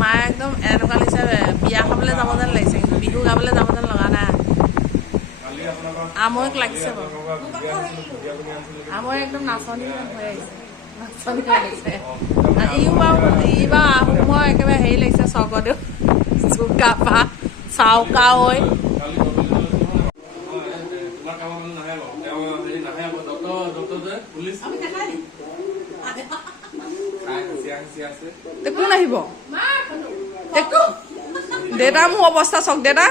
মায়ে একদম এনেকুৱা লাগিছে বিয়া খাবলৈ যাব যেন লাগিছে, কিন্তু বিহু গাবলৈ যাব যেন লগা নাই। আমৈক লাগিছে বাৰু, আমৈ একদম নাচনী হৈ আহিছে, নাচনী হৈ আহিছে। ইও বাৰু আহোমৰ একেবাৰে হেৰি লাগিছে, স্বৰ্গদেউ চুকা পা চাউকা ঐ। কোন আহিব? দেউতা মোৰ অৱস্থা চাওক, দেউতা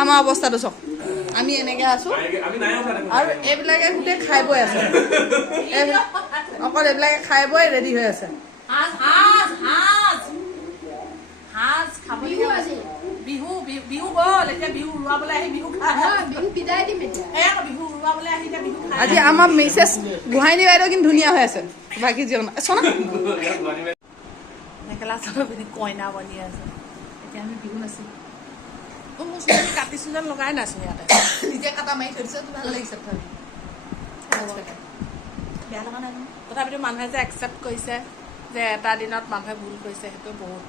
আমাৰ অৱস্থাটো চাওক, আমি এনেকে আছো আৰু এইবিলাকে গোটেই খাই বৈ আছে, অকল এইবিলাকে খাই বৈ ৰেডি হৈ আছে। বিহু বিহু গ'ল, এতিয়া বিহু উৰুৱাবলৈ আহি বিহু আজি আমাৰ মিছেছ গোহাঁইনী বাইদেউ কিন্তু ধুনীয়া হৈ আছে, বাকী জীয়ন চোনা মেখেলা চাদৰ পিন্ধি কইনা বনি আছে। এতিয়া আমি বিহু নাচিম। মোৰ ছোৱালী কাটিছো যেন লগাই নাচোন, ইয়াতে নিজে কাটা মাৰি থৈ দিছে, ভাল লাগিছে বেয়া লগা নাই। তথাপিতো মানুহে যে একচেপ্ট কৰিছে যে এটা দিনত মানুহে ভুল কৰিছে, সেইটো বহুত।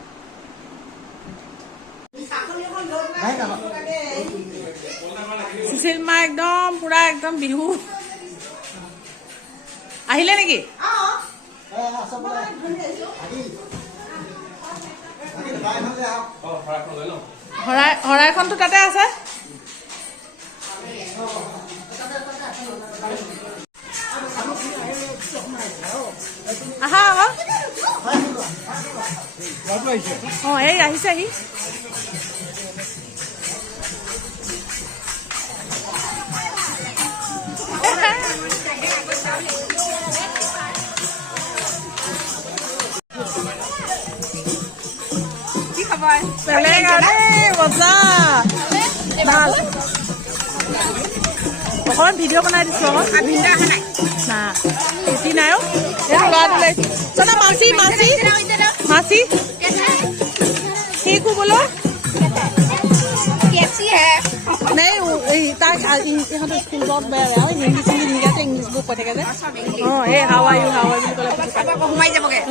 সুশীল মা একদম পুৰা একদম বিহু আহিলে নেকি? শৰাইখনতো তাতে আছে। আহা আকৌ এই আহিছে আহি কি খবৰ? বেলেগ মজা ভাল। অকণমান ভিডিঅ' বনাই দিছো আকৌ ভিডিঅ' অহা নাই না ছুটি নাই ল'ৰাটোলৈ চলা মাছি মাছি মাছি ठीक हूँ बोलो कैसी है नहीं यहाँ तो स्कूल बहुत बेया इंग्लिश इंग्लिश बुक पढ़े गए ये हाउ आर यू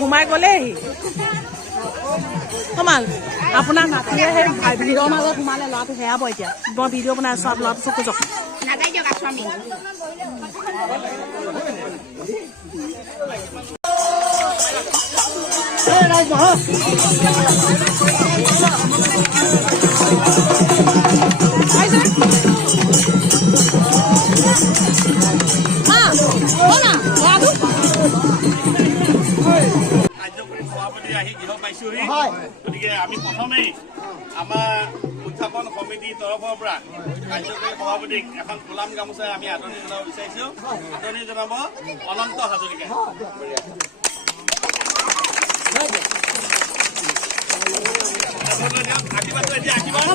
সোমাই গ'লেহি কমাল আপোনাৰ নাতিয়ে সেই ভিৰৰ মাজত সোমালে ল'ৰাটো হেৰাব। এতিয়া মই ভিডিঅ' বনাই আছো, ল'ৰাটো চকু যাওক নাযাই দিয়ক আছো আমি। গতিকে আমি প্ৰথমেই আমাৰ উত্থাপন সমিতিৰ তৰফৰ পৰা কাৰ্যকৰী সভাপতিক এখন গোলাম গামোচাই আমি আদৰণি জনাব বিচাৰিছো। আদৰণি জনাব অনন্ত হাজৰিকা। আশীৰ্বাদটো এতিয়া আশীৰ্বাদ